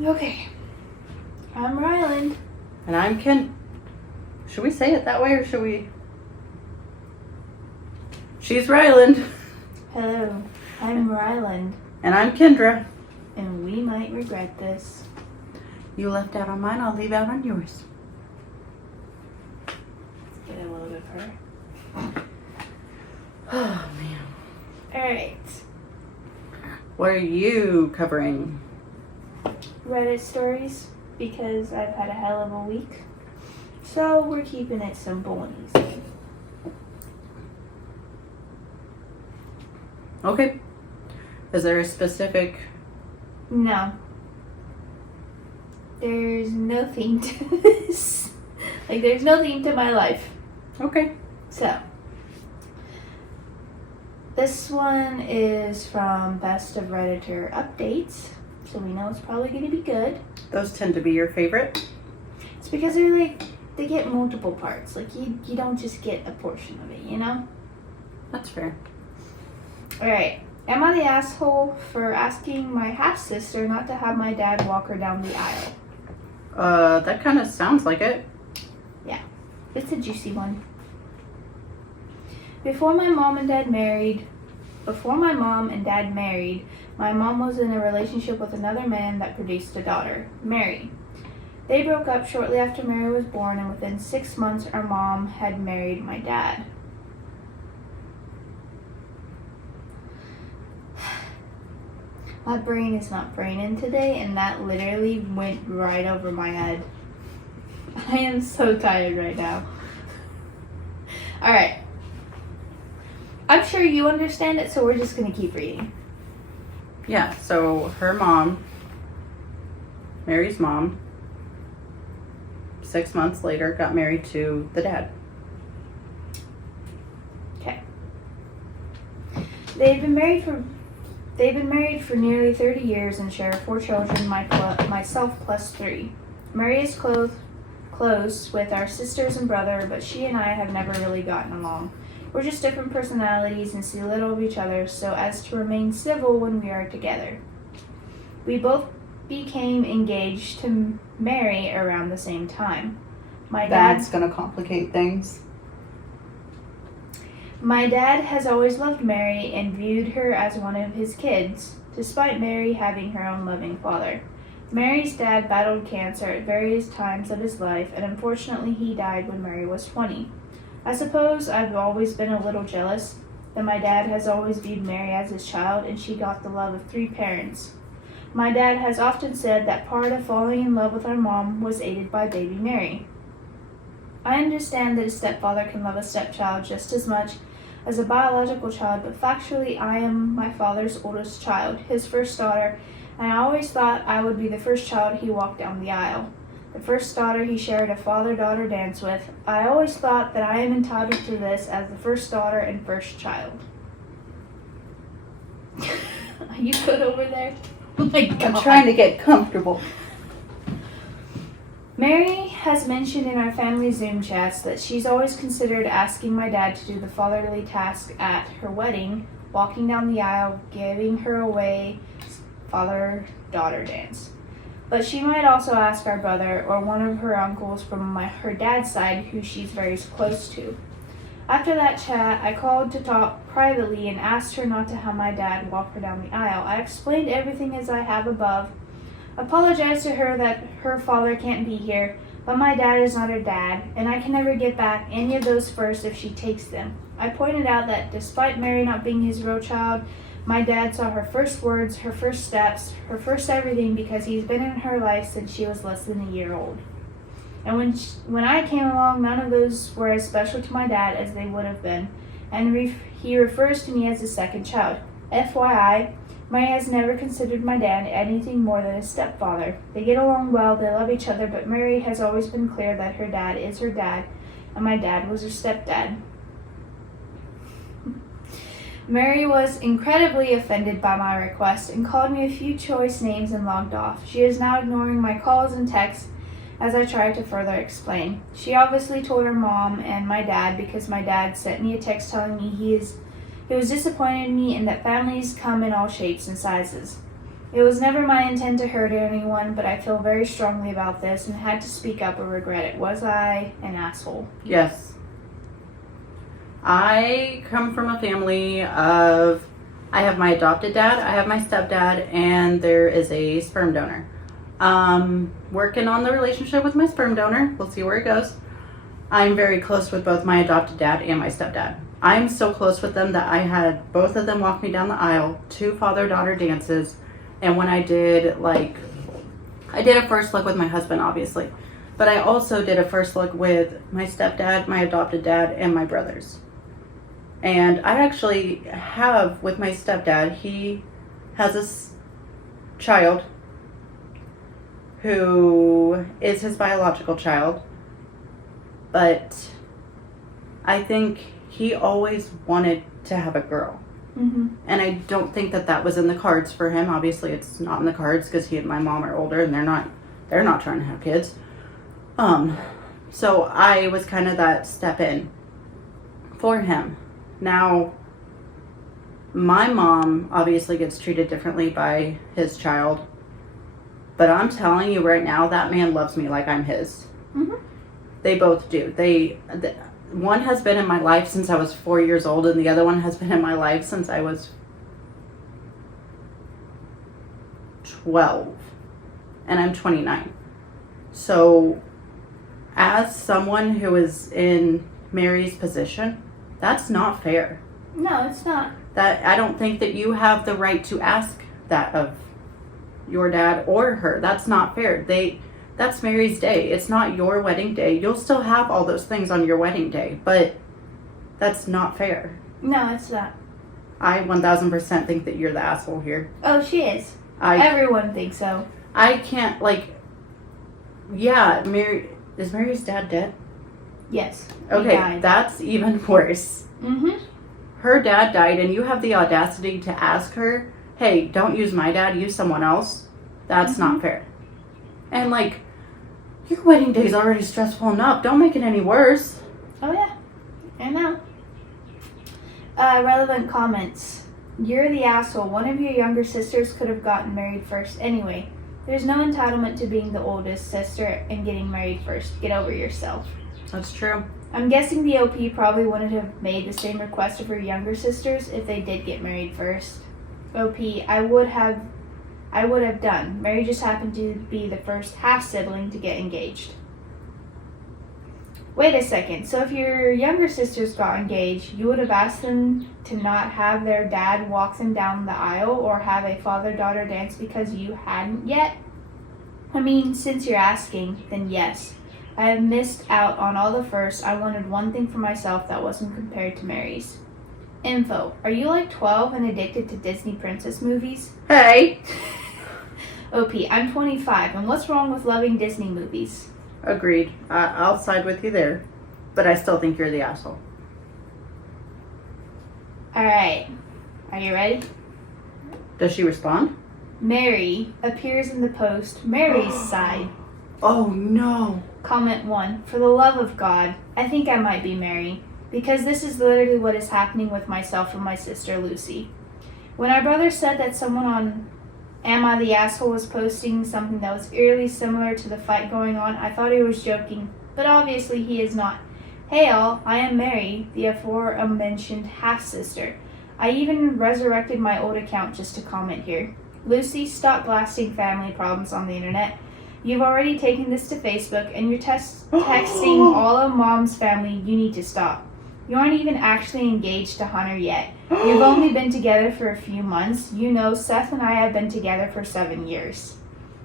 Okay. I'm Ryland. And I'm Ken. Should we say it that way or should we? She's Ryland. Hello. I'm Ryland. And I'm Kendra. And we might regret this. You left out on mine, I'll leave out on yours. Get a load of her. Oh, man. Alright. What are you covering? Reddit stories, because I've had a hell of a week. So we're keeping it simple and easy. Okay. Is there a specific... No. There's no theme to this. There's no theme to my life. Okay. So, this one is from Best of Redditor Updates. So we know it's probably going to be good. Those tend to be your favorite? It's because they get multiple parts. You don't just get a portion of it, you know? That's fair. Alright. Am I the asshole for asking my half-sister not to have my dad walk her down the aisle? That kind of sounds like it. Yeah. It's a juicy one. Before my mom and dad married, my mom was in a relationship with another man that produced a daughter, Mary. They broke up shortly after Mary was born, and within 6 months, our mom had married my dad. My brain is not braining today, and that literally went right over my head. I am so tired right now. Alright. I'm sure you understand it, so we're just going to keep reading. Yeah, so her mom, Mary's mom, 6 months later got married to the dad. Okay. They've been married for nearly 30 years and share 4 children, myself plus 3. Mary is close with our sisters and brother, but she and I have never really gotten along. We're just different personalities and see little of each other so as to remain civil when we are together. We both became engaged to Mary around the same time. That's going to complicate things. My dad has always loved Mary and viewed her as one of his kids, despite Mary having her own loving father. Mary's dad battled cancer at various times of his life, and unfortunately he died when Mary was 20. I suppose I've always been a little jealous that my dad has always viewed Mary as his child and she got the love of 3 parents. My dad has often said that part of falling in love with our mom was aided by baby Mary. I understand that a stepfather can love a stepchild just as much as a biological child, but factually I am my father's oldest child, his first daughter, and I always thought I would be the first child he walked down the aisle. The first daughter he shared a father-daughter dance with. I always thought that I am entitled to this as the first daughter and first child. Are you good over there? Oh my God. I'm trying to get comfortable. Mary has mentioned in our family Zoom chats that she's always considered asking my dad to do the fatherly task at her wedding, walking down the aisle, giving her away father-daughter dance. But she might also ask our brother or one of her uncles from her dad's side who she's very close to. After that chat, I called to talk privately and asked her not to have my dad walk her down the aisle. I explained everything as I have above, apologized to her that her father can't be here, but my dad is not her dad, and I can never get back any of those first if she takes them. I pointed out that despite Mary not being his real child, my dad saw her first words, her first steps, her first everything because he's been in her life since she was less than a year old. And when I came along, none of those were as special to my dad as they would have been, and he refers to me as his second child. FYI, Mary has never considered my dad anything more than a stepfather. They get along well, they love each other, but Mary has always been clear that her dad is her dad, and my dad was her stepdad. Mary was incredibly offended by my request and called me a few choice names and logged off. She is now ignoring my calls and texts as I tried to further explain. She obviously told her mom and my dad because my dad sent me a text telling me he was disappointed in me and that families come in all shapes and sizes. It was never my intent to hurt anyone, but I feel very strongly about this and had to speak up or regret it. Was I an asshole? Yes. I come from a family of, I have my adopted dad, I have my stepdad, and there is a sperm donor. Working on the relationship with my sperm donor. We'll see where it goes. I'm very close with both my adopted dad and my stepdad. I'm so close with them that I had both of them walk me down the aisle, 2 father-daughter dances, and when I did a first look with my husband, obviously, but I also did a first look with my stepdad, my adopted dad, and my brothers. And I actually have, with my stepdad, he has a child who is his biological child, but I think he always wanted to have a girl. Mm-hmm. And I don't think that was in the cards for him. Obviously, it's not in the cards because he and my mom are older and they're not trying to have kids. So I was kind of that step in for him. Now, my mom obviously gets treated differently by his child, but I'm telling you right now, that man loves me like I'm his. Mm-hmm. They both do. One has been in my life since I was 4 years old, and the other one has been in my life since I was 12. And I'm 29. So, as someone who is in Mary's position, that's not fair. No, it's not. That I don't think that you have the right to ask that of your dad or her. That's not fair. That's Mary's day. It's not your wedding day. You'll still have all those things on your wedding day, but that's not fair. No, it's not. I 1000% think that you're the asshole here. Oh, she is. Everyone thinks so. I can't, is Mary's dad dead? Yes. Okay, that's even worse. Mm-hmm. Her dad died, and you have the audacity to ask her, hey, don't use my dad, use someone else. That's not fair. And, your wedding day is already stressful enough. Don't make it any worse. Oh, yeah. I know. Relevant comments. You're the asshole. One of your younger sisters could have gotten married first anyway. There's no entitlement to being the oldest sister and getting married first. Get over yourself. That's true. I'm guessing the OP probably wouldn't have made the same request of her younger sisters if they did get married first. OP, I would have done. Mary just happened to be the first half-sibling to get engaged. Wait a second, so if your younger sisters got engaged, you would have asked them to not have their dad walk them down the aisle or have a father-daughter dance because you hadn't yet? I mean, since you're asking, then yes. I have missed out on all the firsts. I wanted one thing for myself that wasn't compared to Mary's. Info. Are you 12 and addicted to Disney princess movies? Hey! OP. I'm 25, and what's wrong with loving Disney movies? Agreed. I'll side with you there. But I still think you're the asshole. Alright. Are you ready? Does she respond? Mary appears in the post Mary's side. Oh no. Comment 1. For the love of God, I think I might be Mary. Because this is literally what is happening with myself and my sister Lucy. When our brother said that someone on Am I the Asshole was posting something that was eerily similar to the fight going on, I thought he was joking, but obviously he is not. Hey all, I am Mary, the aforementioned half-sister. I even resurrected my old account just to comment here. Lucy, stop blasting family problems on the internet. You've already taken this to Facebook and you're texting all of Mom's family. You need to stop. You aren't even actually engaged to Hunter yet. You've only been together for a few months. You know, Seth and I have been together for 7 years.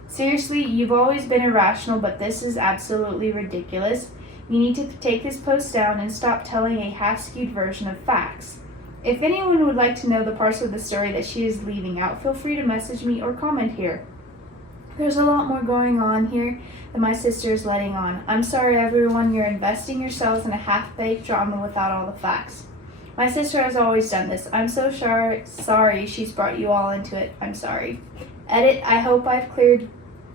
Seriously, you've always been irrational, but this is absolutely ridiculous. You need to take this post down and stop telling a half-skewed version of facts. If anyone would like to know the parts of the story that she is leaving out, feel free to message me or comment here. There's a lot more going on here than my sister is letting on. I'm sorry, everyone. You're investing yourselves in a half-baked drama without all the facts. My sister has always done this. I'm so sorry she's brought you all into it. I'm sorry. Edit. I hope I've cleared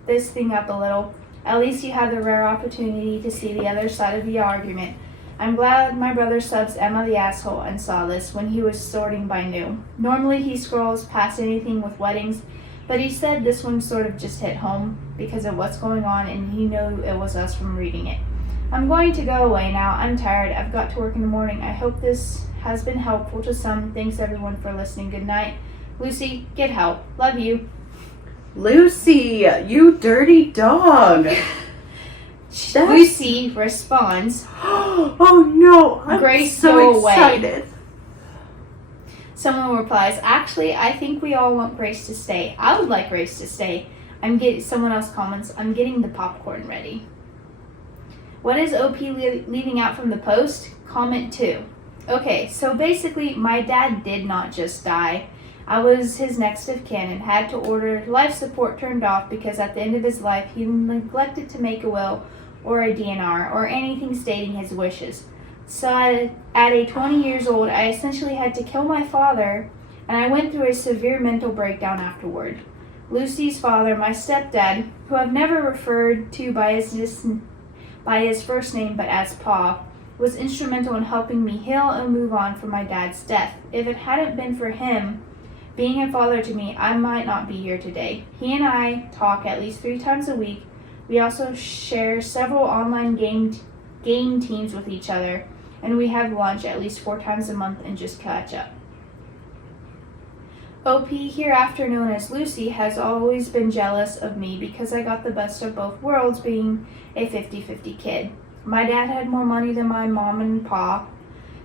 this thing up a little. At least you had the rare opportunity to see the other side of the argument. I'm glad my brother subs Emma the Asshole and saw this when he was sorting by new. Normally he scrolls past anything with weddings, But he said this one sort of just hit home because of what's going on, and he knew it was us from reading it. I'm going to go away now. I'm tired. I've got to work in the morning. I hope this has been helpful to some. Thanks everyone for listening. Good night. Lucy, get help. Love you. Lucy, you dirty dog. Lucy responds, oh no, I'm Grace, so go away. excited. Someone replies, actually, I think we all want Grace to stay. I would like Grace to stay. Someone else comments, I'm getting the popcorn ready. What is OP leaving out from the post? Comment 2. Okay, so basically, my dad did not just die. I was his next of kin and had to order life support turned off because at the end of his life, he neglected to make a will or a DNR or anything stating his wishes. So at 20 years old, I essentially had to kill my father, and I went through a severe mental breakdown afterward. Lucy's father, my stepdad, who I've never referred to by his first name but as Pa, was instrumental in helping me heal and move on from my dad's death. If it hadn't been for him being a father to me, I might not be here today. He and I talk at least 3 times a week. We also share several online game teams with each other, and we have lunch at least 4 times a month and just catch up. OP, hereafter known as Lucy, has always been jealous of me because I got the best of both worlds being a 50-50 kid. My dad had more money than my mom and pa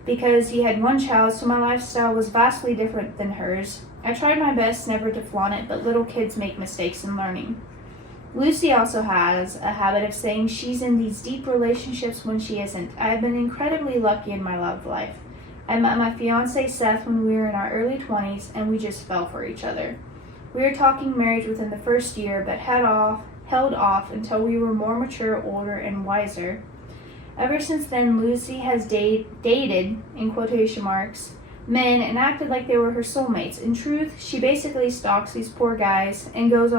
because he had 1 child, so my lifestyle was vastly different than hers. I tried my best never to flaunt it, but little kids make mistakes in learning. Lucy also has a habit of saying she's in these deep relationships when she isn't. I have been incredibly lucky in my love life. I met my fiancé Seth when we were in our early 20s, and we just fell for each other. We were talking marriage within the first year, but held off until we were more mature, older, and wiser. Ever since then, Lucy has dated, in quotation marks, men and acted like they were her soulmates. In truth, she basically stalks these poor guys and goes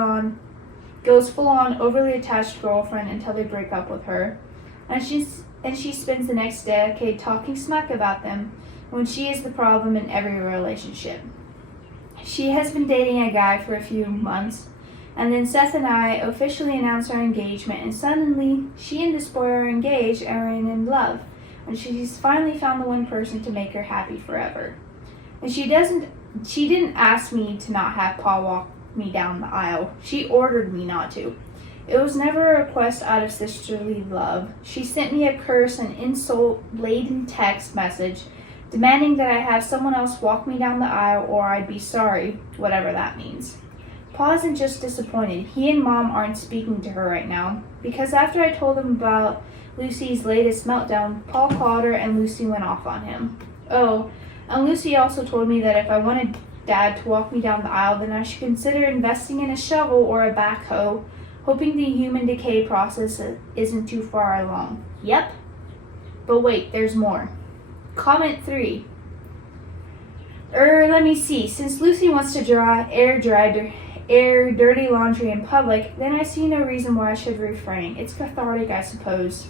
full-on overly attached girlfriend until they break up with her. And she spends the next decade talking smack about them when she is the problem in every relationship. She has been dating a guy for a few months, and then Seth and I officially announced our engagement, and suddenly she and this boy are engaged and are in love, and she's finally found the one person to make her happy forever. And she didn't ask me to not have Paul walk me down the aisle. She ordered me not to. It was never a request out of sisterly love. She sent me a curse and insult-laden text message demanding that I have someone else walk me down the aisle or I'd be sorry, whatever that means. Paul isn't just disappointed. He and Mom aren't speaking to her right now because after I told him about Lucy's latest meltdown, Paul called her and Lucy went off on him. Oh, and Lucy also told me that if I wanted Dad to walk me down the aisle, then I should consider investing in a shovel or a backhoe, hoping the human decay process isn't too far along. Yep. But wait, there's more. Comment 3. Let me see. Since Lucy wants to air dirty laundry in public, then I see no reason why I should refrain. It's cathartic, I suppose.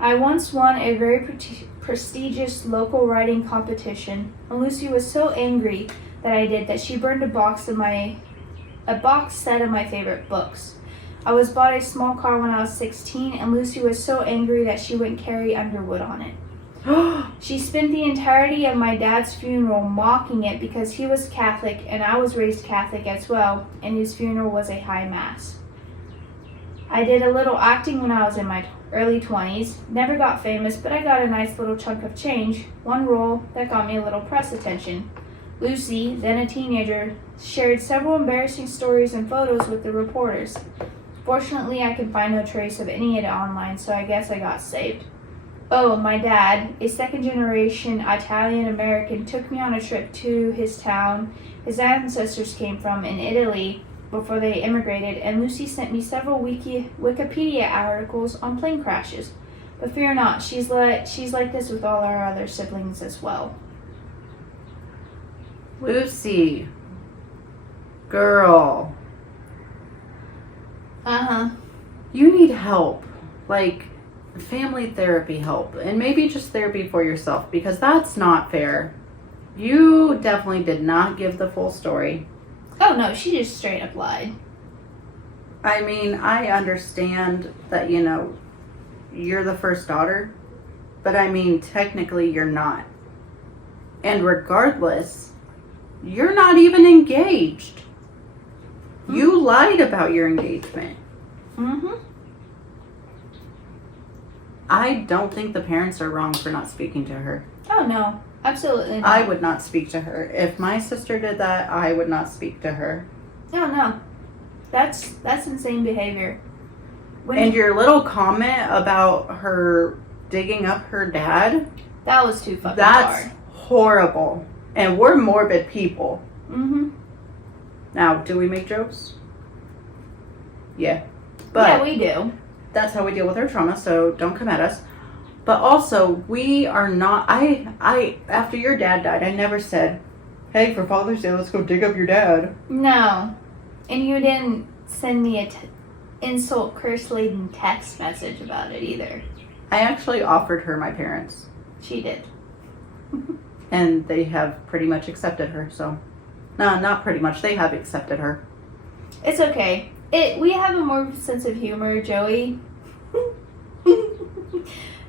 I once won a very prestigious local writing competition, and Lucy was so angry that I did that she burned a box set of my favorite books. I was bought a small car when I was 16, and Lucy was so angry that she wouldn't carry Underwood on it. She spent the entirety of my dad's funeral mocking it because he was Catholic and I was raised Catholic as well, and his funeral was a high mass. I did a little acting when I was in my early 20s, never got famous, but I got a nice little chunk of change, one role that got me a little press attention. Lucy, then a teenager, shared several embarrassing stories and photos with the reporters. Fortunately, I can find no trace of any of it online, so I guess I got saved. Oh, my dad, a second-generation Italian-American, took me on a trip to his town his ancestors came from in Italy before they immigrated, and Lucy sent me several Wikipedia articles on plane crashes. But fear not, she's like this with all our other siblings as well. Lucy. Girl. You need help. Like, family therapy help. And maybe just therapy for yourself, because that's not fair. You definitely did not give the full story. Oh no, she just straight up lied. I mean, I understand that, you know, you're the first daughter, but I mean, technically you're not. And regardless, you're not even engaged. You lied about your engagement. Mm-hmm. I don't think the parents are wrong for not speaking to her. Oh no, absolutely not. I would not speak to her. If my sister did that, I would not speak to her. Oh no. That's insane behavior. And your little comment about her digging up her dad, that was too fucking that's hard. horrible. And we're morbid people. Mm-hmm. Now, do we make jokes? Yeah. But yeah, we do. that's how we deal with our trauma, so don't come at us. But also, we are not, I after your dad died, I never said, hey, for Father's Day, let's go dig up your dad. No. And you didn't send me a insult, curse-laden text message about it either. I actually offered her my parents. She did. And they have pretty much accepted her, so. No, not pretty much. They have accepted her. It's okay. We have a morbid sense of humor, Joey.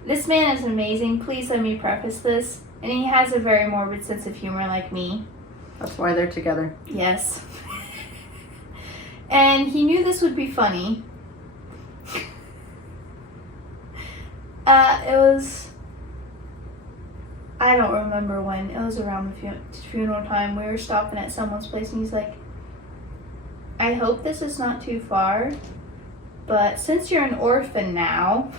This man is amazing. Please let me preface this. And he has a very morbid sense of humor like me. That's why they're together. Yes. And he knew this would be funny. It was... I don't remember when. It was around the funeral time. We were stopping at someone's place and he's like, I hope this is not too far, but since you're an orphan now...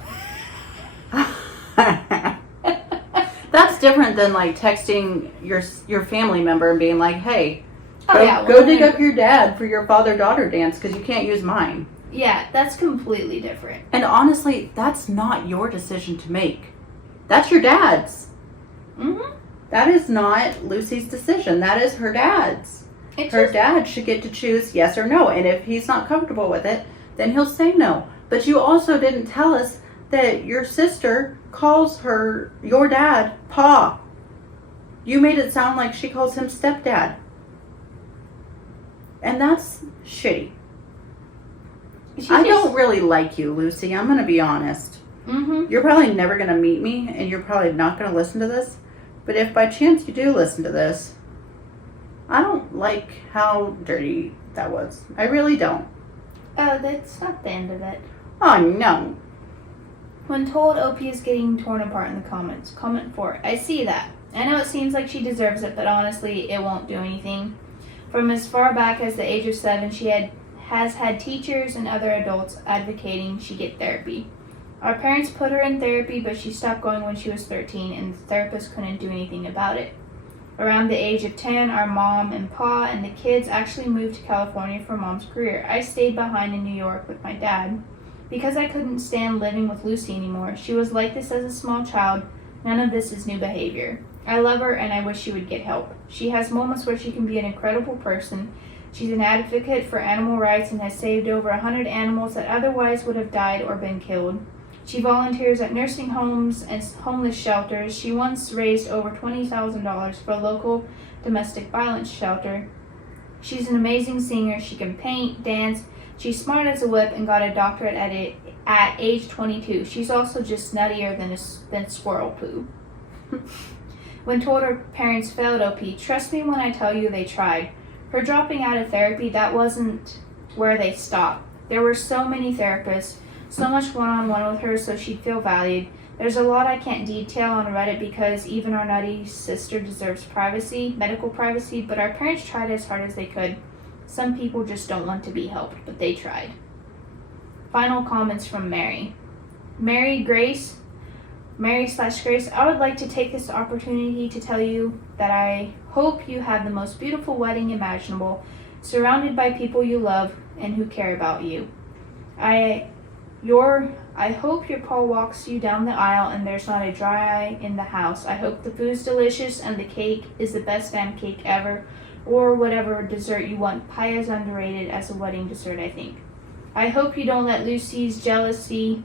That's different than like texting your family member and being like, hey, go dig up your dad for your father-daughter dance because you can't use mine. Yeah, that's completely different. And honestly, that's not your decision to make. That's your dad's. Mm-hmm. That is not Lucy's decision. That is her dad's. Her dad should get to choose yes or no. And if he's not comfortable with it, then he'll say no. But you also didn't tell us that your sister calls your dad, Pa. You made it sound like she calls him stepdad. And that's shitty. I don't really like you, Lucy. I'm going to be honest. Mm-hmm. You're probably never going to meet me, and you're probably not going to listen to this. But if by chance you do listen to this, I don't like how dirty that was. I really don't. Oh, that's not the end of it. Oh, no. When told OP is getting torn apart in the comments, comment 4. I see that. I know it seems like she deserves it, but honestly, it won't do anything. From as far back as the age of 7, she has had teachers and other adults advocating she get therapy. Our parents put her in therapy, but she stopped going when she was 13, and the therapist couldn't do anything about it. Around the age of 10, our mom and pa and the kids actually moved to California for mom's career. I stayed behind in New York with my dad because I couldn't stand living with Lucy anymore. She was like this as a small child. None of this is new behavior. I love her and I wish she would get help. She has moments where she can be an incredible person. She's an advocate for animal rights and has saved over 100 animals that otherwise would have died or been killed. She volunteers at nursing homes and homeless shelters. She once raised over $20,000 for a local domestic violence shelter. She's an amazing singer. She can paint, dance. She's smart as a whip and got a doctorate at age 22. She's also just nuttier than squirrel poo. When told her parents failed OP, trust me when I tell you they tried. Her dropping out of therapy, that wasn't where they stopped. There were so many therapists, so much one-on-one with her so she'd feel valued. There's a lot I can't detail on Reddit because even our nutty sister deserves privacy, medical privacy, but our parents tried as hard as they could. Some people just don't want to be helped, but they tried. Final comments from Mary. Mary/Grace, I would like to take this opportunity to tell you that I hope you have the most beautiful wedding imaginable, surrounded by people you love and who care about you. I hope your Paul walks you down the aisle and there's not a dry eye in the house. I hope the food's delicious and the cake is the best damn cake ever, or whatever dessert you want. Pie is underrated as a wedding dessert, I think. I hope you don't let Lucy's jealousy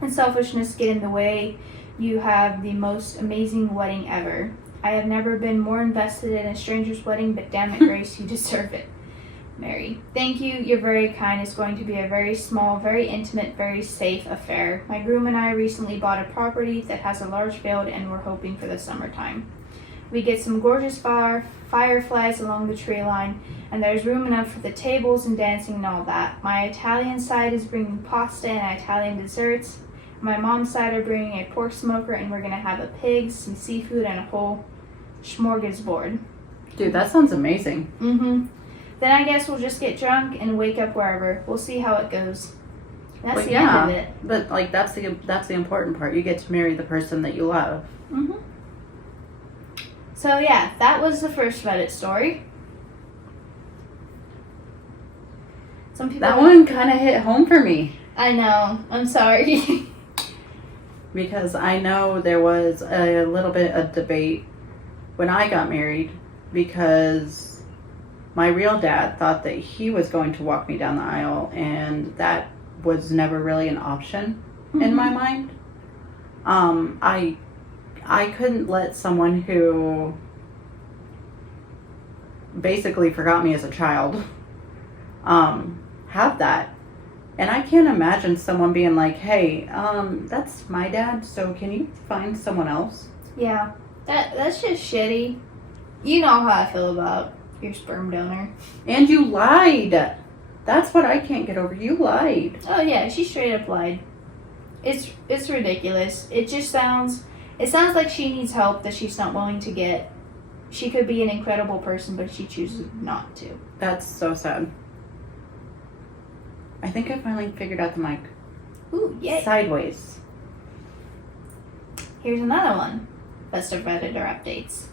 and selfishness get in the way. You have the most amazing wedding ever. I have never been more invested in a stranger's wedding, but damn it, Grace, you deserve it. Mary. Thank you. You're very kind. It's going to be a very small, very intimate, very safe affair. My groom and I recently bought a property that has a large field and we're hoping for the summertime. We get some gorgeous fireflies along the tree line, and there's room enough for the tables and dancing and all that. My Italian side is bringing pasta and Italian desserts. My mom's side are bringing a pork smoker, and we're going to have a pig, some seafood, and a whole smorgasbord. Dude, that sounds amazing. Mm-hmm. Then I guess we'll just get drunk and wake up wherever. We'll see how it goes. That's the end of it. But like that's the important part. You get to marry the person that you love. Mm-hmm. So yeah, that was the first Reddit story. Some people. That one kind of hit home for me. I know. I'm sorry. Because I know there was a little bit of debate when I got married, because my real dad thought that he was going to walk me down the aisle, and that was never really an option in my mind. I couldn't let someone who basically forgot me as a child have that. And I can't imagine someone being like, hey, that's my dad, so can you find someone else? Yeah, that's just shitty. You know how I feel about your sperm donor. And you lied. That's what I can't get over. You lied. Oh yeah, she straight up lied. It's ridiculous. It sounds like she needs help that she's not willing to get. She could be an incredible person, but she chooses not to. That's so sad. I think I finally figured out the mic. Ooh, yay. Sideways. Here's another one. Best of Redditor updates.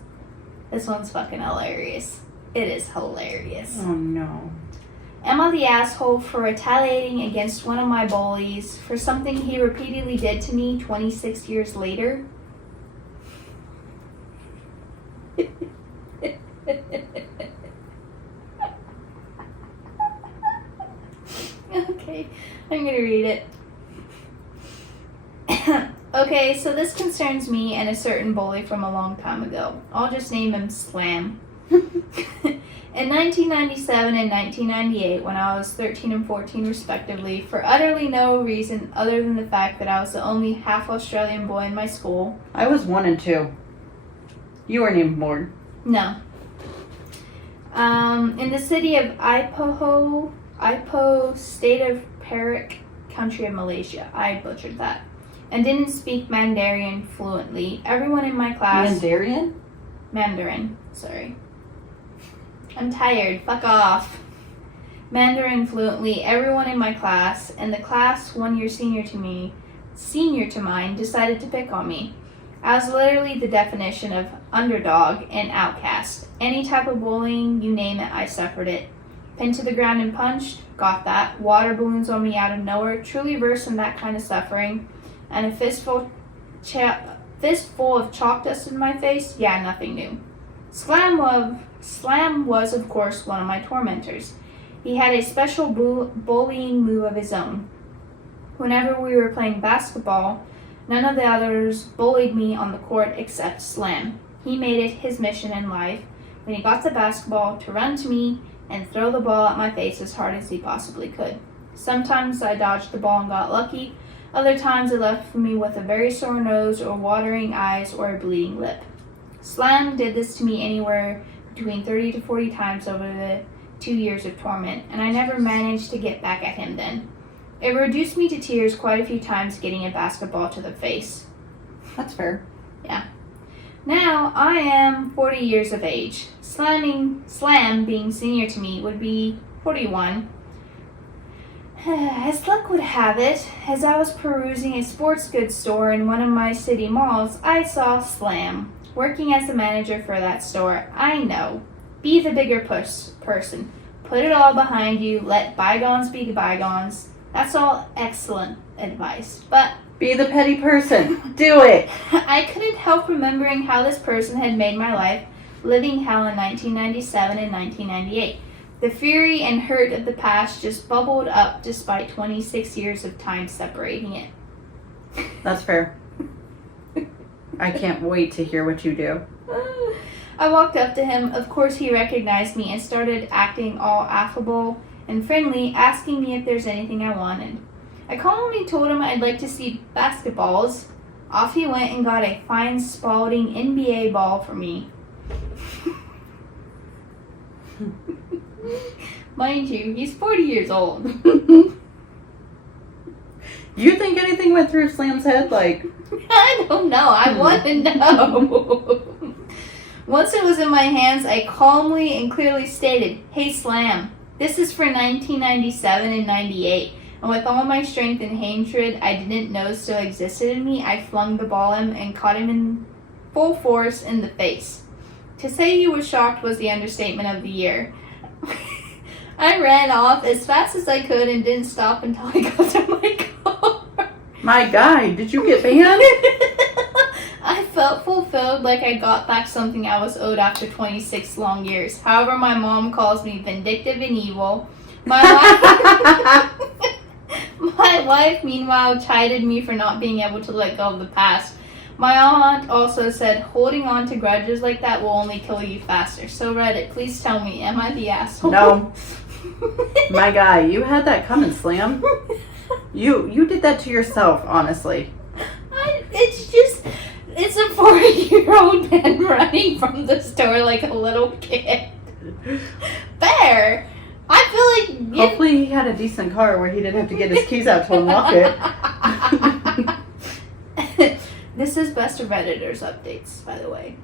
This one's fucking hilarious. It is hilarious. Oh no. Am I the asshole for retaliating against one of my bullies for something he repeatedly did to me 26 years later? Okay, I'm gonna read it. Okay, so this concerns me and a certain bully from a long time ago. I'll just name him Slam. In 1997 and 1998, when I was 13 and 14 respectively, for utterly no reason other than the fact that I was the only half Australian boy in my school. I was 1 and 2. You weren't even born. No. In the city of Ipoh, state of Perak, country of Malaysia. I butchered that. And didn't speak Mandarin fluently. Everyone in my class... Mandarin? Mandarin, sorry. I'm tired. Fuck off. Mandarin fluently. Everyone in my class, and the class 1 year senior to mine, decided to pick on me. I was literally the definition of underdog and outcast. Any type of bullying, you name it, I suffered it. Pinned to the ground and punched, got that. Water balloons on me out of nowhere, truly versed in that kind of suffering. And a fistful of chalk dust in my face, yeah, nothing new. Slam was, of course, one of my tormentors. He had a special bullying move of his own. Whenever we were playing basketball, none of the others bullied me on the court except Slam. He made it his mission in life, when he got the basketball, to run to me and throw the ball at my face as hard as he possibly could. Sometimes I dodged the ball and got lucky. Other times it left me with a very sore nose or watering eyes or a bleeding lip. Slam did this to me anywhere between 30 to 40 times over the 2 years of torment, and I never managed to get back at him then. It reduced me to tears quite a few times getting a basketball to the face. That's fair. Yeah. Now I am 40 years of age. Slam, being senior to me, would be 41. As luck would have it, as I was perusing a sports goods store in one of my city malls, I saw Slam, working as the manager for that store. I know. Be the bigger person. Put it all behind you. Let bygones be bygones. That's all excellent advice. But be the petty person. Do it. I couldn't help remembering how this person had made my life living hell in 1997 and 1998. The fury and hurt of the past just bubbled up despite 26 years of time separating it. That's fair. I can't wait to hear what you do. I walked up to him. Of course, he recognized me and started acting all affable and friendly, asking me if there's anything I wanted. I calmly told him I'd like to see basketballs. Off he went and got a fine Spalding NBA ball for me. Mind you, he's 40 years old. You think anything went through Slam's head? Like, I don't know. I want to know. Once it was in my hands, I calmly and clearly stated, "Hey Slam, this is for 1997 and 98. And with all my strength and hatred I didn't know still existed in me, I flung the ball at him and caught him in full force in the face. To say he was shocked was the understatement of the year. I ran off as fast as I could and didn't stop until I got to my car. my guy, did you get banned? I felt fulfilled, like I got back something I was owed after 26 long years. However, my mom calls me vindictive and evil. My wife, meanwhile, chided me for not being able to let go of the past. My aunt also said, holding on to grudges like that will only kill you faster. So Reddit, please tell me, am I the asshole? No. My guy, you had that coming, Slam. You did that to yourself, honestly. It's a 40-year-old man running from the store like a little kid. Fair. I feel like... Hopefully he had a decent car where he didn't have to get his keys out to unlock it. This is Best of Redditors updates, by the way.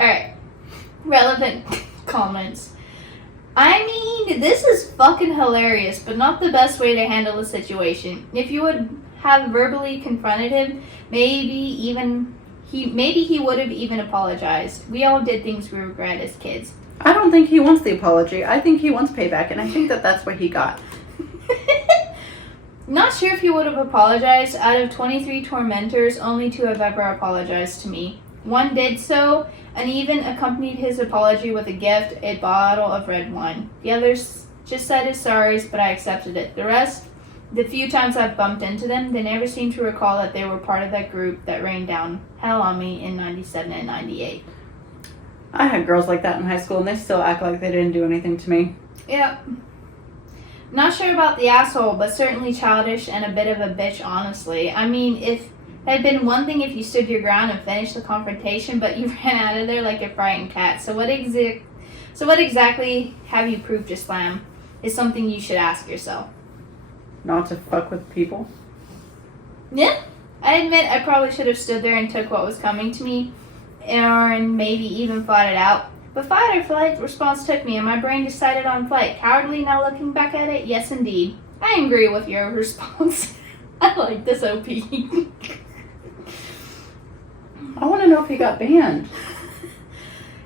Alright. Relevant comments. I mean, this is fucking hilarious, but not the best way to handle the situation. If you would have verbally confronted him, maybe he would have even apologized. We all did things we regret as kids. I don't think he wants the apology. I think he wants payback, and I think that's what he got. Not sure if he would have apologized. Out of 23 tormentors, only 2 have ever apologized to me. One did so, and even accompanied his apology with a gift, a bottle of red wine. The others just said his sorries, but I accepted it. The rest, the few times I've bumped into them, they never seem to recall that they were part of that group that rained down hell on me in 97 and 98. I had girls like that in high school, and they still act like they didn't do anything to me. Yep. Not sure about the asshole, but certainly childish and a bit of a bitch, honestly. I mean, if it had been one thing if you stood your ground and finished the confrontation, but you ran out of there like a frightened cat. So what exactly have you proved to Slam is something you should ask yourself. Not to fuck with people. Yeah. I admit I probably should have stood there and took what was coming to me, or maybe even fought it out. But fight or flight response took me, and my brain decided on flight. Cowardly now looking back at it? Yes, indeed. I agree with your response. I like this OP. I want to know if he got banned.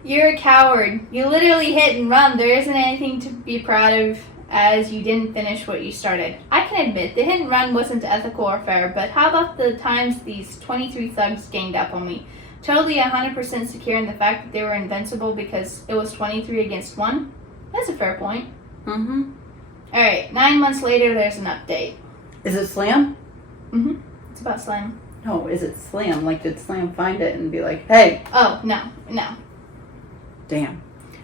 You're a coward. You literally hit and run. There isn't anything to be proud of, as you didn't finish what you started. I can admit, the hit and run wasn't ethical or fair, but how about the times these 23 thugs ganged up on me? Totally 100% secure in the fact that they were invincible because it was 23 against 1? That's a fair point. Mm-hmm. Alright, 9 months later, there's an update. Is it Slam? Mm-hmm. It's about Slam. No, is it Slam? Like, did Slam find it and be like, hey? Oh, no. Damn.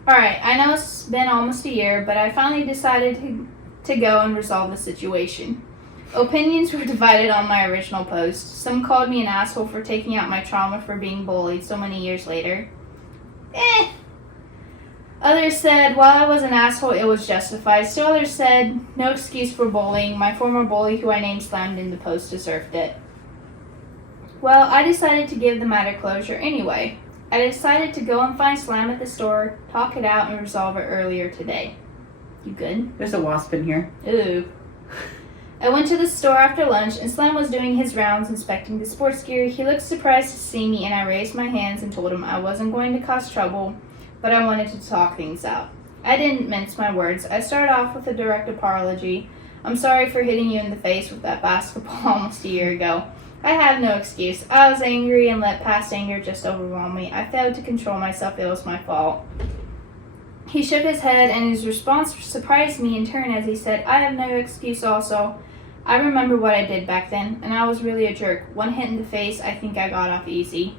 Alright, I know it's been almost a year, but I finally decided to go and resolve the situation. Opinions were divided on my original post. Some called me an asshole for taking out my trauma for being bullied so many years later. Others said, while I was an asshole, it was justified. Still others said, no excuse for bullying. My former bully, who I named Slammed in the post, deserved it. Well, I decided to give the matter closure anyway. I decided to go and find Slam at the store, talk it out, and resolve it earlier today. You good? There's a wasp in here. Ooh. I went to the store after lunch, and Slam was doing his rounds inspecting the sports gear. He looked surprised to see me, and I raised my hands and told him I wasn't going to cause trouble, but I wanted to talk things out. I didn't mince my words. I started off with a direct apology. I'm sorry for hitting you in the face with that basketball almost a year ago. I have no excuse. I was angry and let past anger just overwhelm me. I failed to control myself. It was my fault. He shook his head, and his response surprised me in turn as he said, I have no excuse also. I remember what I did back then, and I was really a jerk. One hit in the face, I think I got off easy.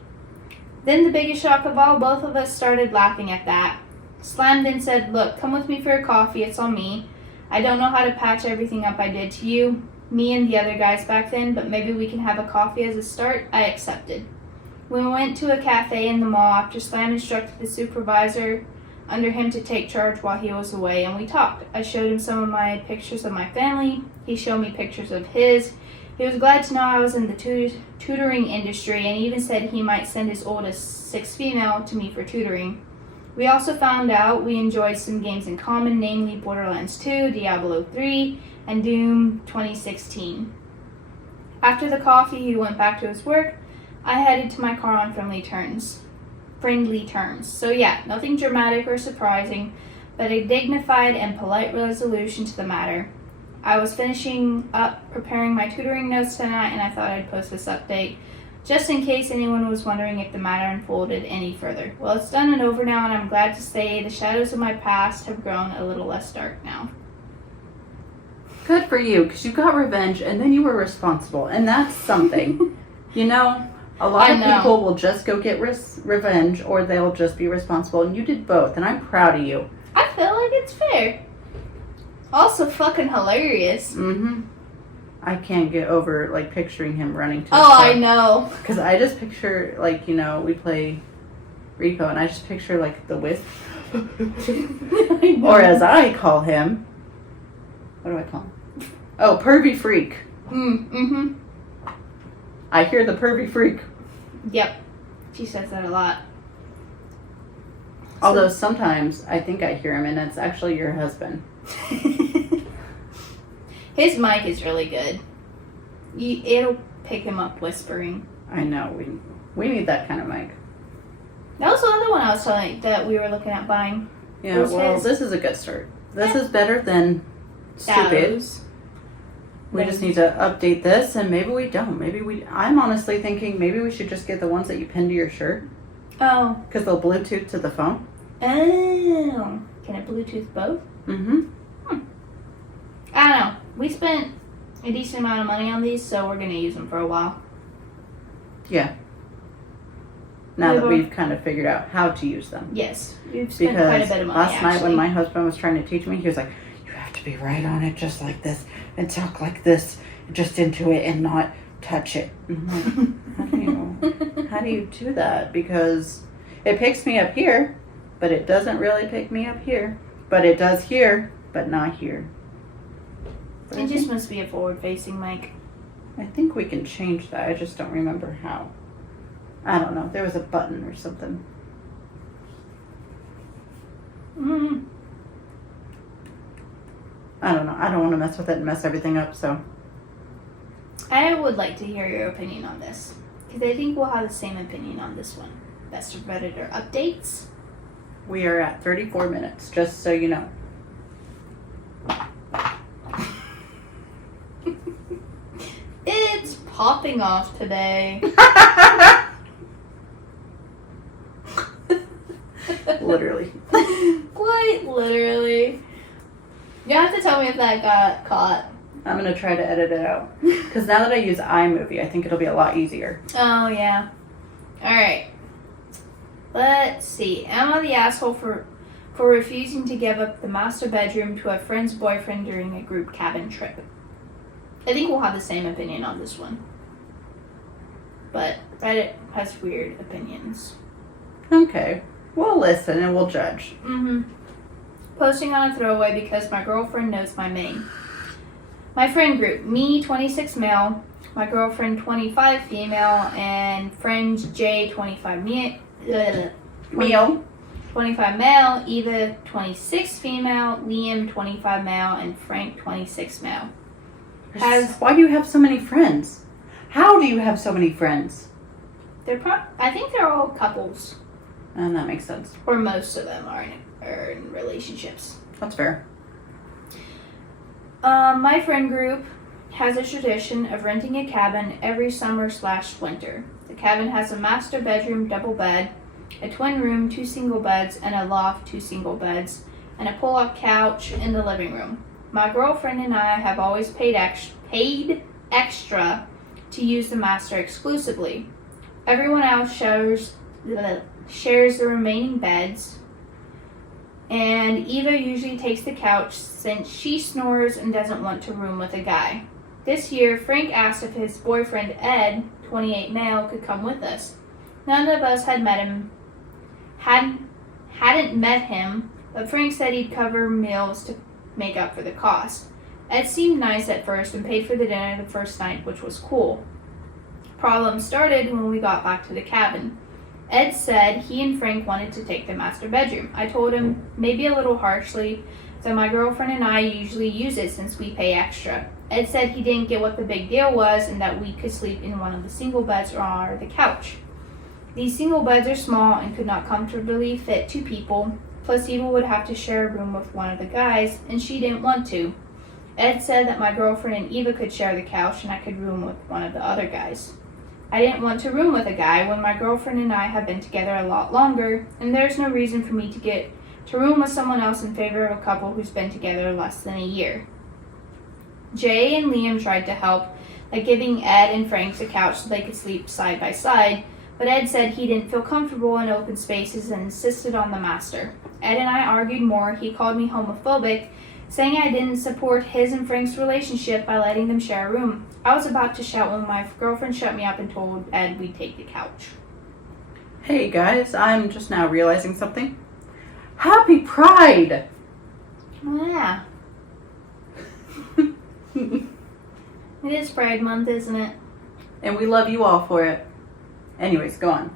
Then the biggest shock of all, both of us started laughing at that. Slam then said, "Look, come with me for a coffee. It's on me. I don't know how to patch everything up I did to you, me and the other guys back then, but maybe we can have a coffee as a start." I accepted. We went to a cafe in the mall after Slam instructed the supervisor under him to take charge while he was away, and we talked. I showed him some of my pictures of my family. He showed me pictures of his. He was glad to know I was in the tutoring industry, and even said he might send his oldest 6 female to me for tutoring. We also found out we enjoyed some games in common, namely Borderlands 2, Diablo 3, and Doom 2016. After the coffee, he went back to his work. I headed to my car on friendly terms. So yeah, nothing dramatic or surprising, but a dignified and polite resolution to the matter. I was finishing up preparing my tutoring notes tonight, and I thought I'd post this update just in case anyone was wondering if the matter unfolded any further. Well, it's done and over now, and I'm glad to say the shadows of my past have grown a little less dark now. Good for you, because you got revenge and then you were responsible, and that's something. You know, a lot of people will just go get revenge, or they'll just be responsible, and you did both, and I'm proud of you. I feel like it's fair. Also fucking hilarious. Mm-hmm. I can't get over, like, picturing him running to the Oh, car. I know. Because I just picture, like, you know, we play Rico, and I just picture, like, the wisp. Or as I call him, what do I call him? Oh, pervy freak. Mm-hmm. I hear the pervy freak. Yep. She says that a lot. Although sometimes I think I hear him, and it's actually your husband. His mic is really good. It'll pick him up whispering. I know. We need that kind of mic. That was the other one I was telling that we were looking at buying. Yeah, well, this is a good start. This is better than stupid. We just need to update this, and maybe we don't. I'm honestly thinking maybe we should just get the ones that you pin to your shirt. Oh. Because they'll Bluetooth to the phone. Oh. Can it Bluetooth both? Mm-hmm. I don't know. We spent a decent amount of money on these, so we're going to use them for a while. Yeah. Now that we've kind of figured out how to use them. Yes. We've spent quite a bit of money, last night when my husband was trying to teach me, he was like, you have to be right on it just like this and talk like this just into it and not touch it. I'm like, how do you do that? Because it picks me up here, but it doesn't really pick me up here. But it does here, but not here. But it just must be a forward-facing mic. I think we can change that. I just don't remember how. I don't know. There was a button or something. Mm-hmm. I don't know. I don't want to mess with it and mess everything up, so. I would like to hear your opinion on this, because I think we'll have the same opinion on this one. Best of Redditor updates. We are at 34 minutes, just so you know. It's popping off today. Literally. Quite literally. You have to tell me if that got caught. I'm going to try to edit it out. Because now that I use iMovie, I think it'll be a lot easier. Oh, yeah. Alright. Let's see. Am I the asshole for refusing to give up the master bedroom to a friend's boyfriend during a group cabin trip? I think we'll have the same opinion on this one. But Reddit has weird opinions. Okay. We'll listen and we'll judge. Mm-hmm. Posting on a throwaway because my girlfriend knows my name. My friend group, me 26 male, my girlfriend 25 female, and friends J 25 male, 25 male, Eva 26 female, Liam 25 male, and Frank 26 male. Why do you have so many friends? How do you have so many friends? I think they're all couples. And that makes sense. Or most of them are in relationships. That's fair. My friend group has a tradition of renting a cabin every summer/winter. The cabin has a master bedroom, double bed, a twin room, 2 single beds, and a loft, 2 single beds, and a pull-up couch in the living room. My girlfriend and I have always paid extra to use the master exclusively. Everyone else shares shares the remaining beds. And Eva usually takes the couch since she snores and doesn't want to room with a guy. This year, Frank asked if his boyfriend Ed, 28 male, could come with us. None of us had met him, hadn't met him, but Frank said he'd cover meals to make up for the cost. Ed seemed nice at first and paid for the dinner the first night, which was cool. Problems started when we got back to the cabin. Ed said he and Frank wanted to take the master bedroom. I told him, maybe a little harshly, that my girlfriend and I usually use it since we pay extra. Ed said he didn't get what the big deal was and that we could sleep in one of the single beds or the couch. These single beds are small and could not comfortably fit 2 people, plus Eva would have to share a room with one of the guys, and she didn't want to. Ed said that my girlfriend and Eva could share the couch and I could room with one of the other guys. I didn't want to room with a guy when my girlfriend and I have been together a lot longer, and there's no reason for me to get to room with someone else in favor of a couple who's been together less than a year. Jay and Liam tried to help, like giving Ed and Frank a couch so they could sleep side by side, but Ed said he didn't feel comfortable in open spaces and insisted on the master. Ed and I argued more. He called me homophobic, saying I didn't support his and Frank's relationship by letting them share a room. I was about to shout when my girlfriend shut me up and told Ed we'd take the couch. Hey guys, I'm just now realizing something. Happy Pride! Oh, yeah. It is Pride Month, isn't it? And we love you all for it. Anyways, go on.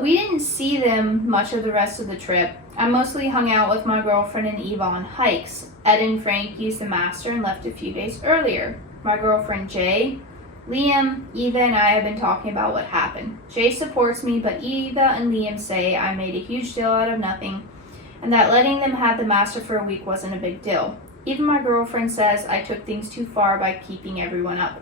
We didn't see them much of the rest of the trip. I mostly hung out with my girlfriend and Eva on hikes. Ed and Frank used the master and left a few days earlier. My girlfriend Jay, Liam, Eva, and I have been talking about what happened. Jay supports me, but Eva and Liam say I made a huge deal out of nothing, and that letting them have the master for a week wasn't a big deal. Even my girlfriend says I took things too far by keeping everyone up.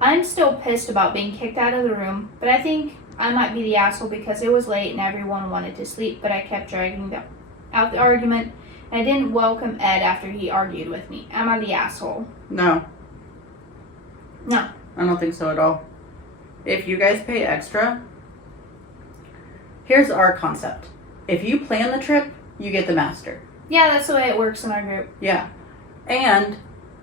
I'm still pissed about being kicked out of the room, but I think I might be the asshole because it was late and everyone wanted to sleep, but I kept dragging out the argument, and I didn't welcome Ed after he argued with me. Am I the asshole? No. No. I don't think so at all. If you guys pay extra, here's our concept. If you plan the trip, you get the master. Yeah, that's the way it works in our group. Yeah. And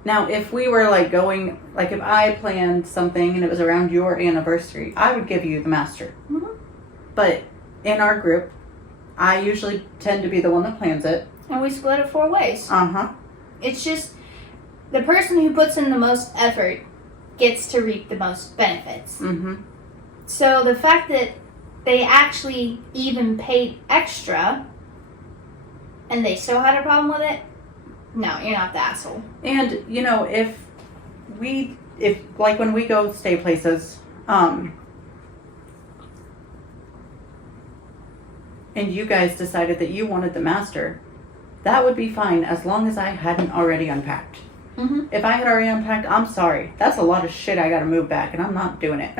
now if we were like going, like if I planned something and it was around your anniversary, I would give you the master. Mm-hmm. But in our group, I usually tend to be the one that plans it. And we split it 4 ways. Uh-huh. It's just the person who puts in the most effort gets to reap the most benefits. Mm-hmm. So the fact that they actually even paid extra and they still had a problem with it, no, you're not the asshole. And, you know, if like when we go stay places, and you guys decided that you wanted the master, that would be fine as long as I hadn't already unpacked. Mm-hmm. If I had already unpacked, I'm sorry. That's a lot of shit I gotta move back, and I'm not doing it.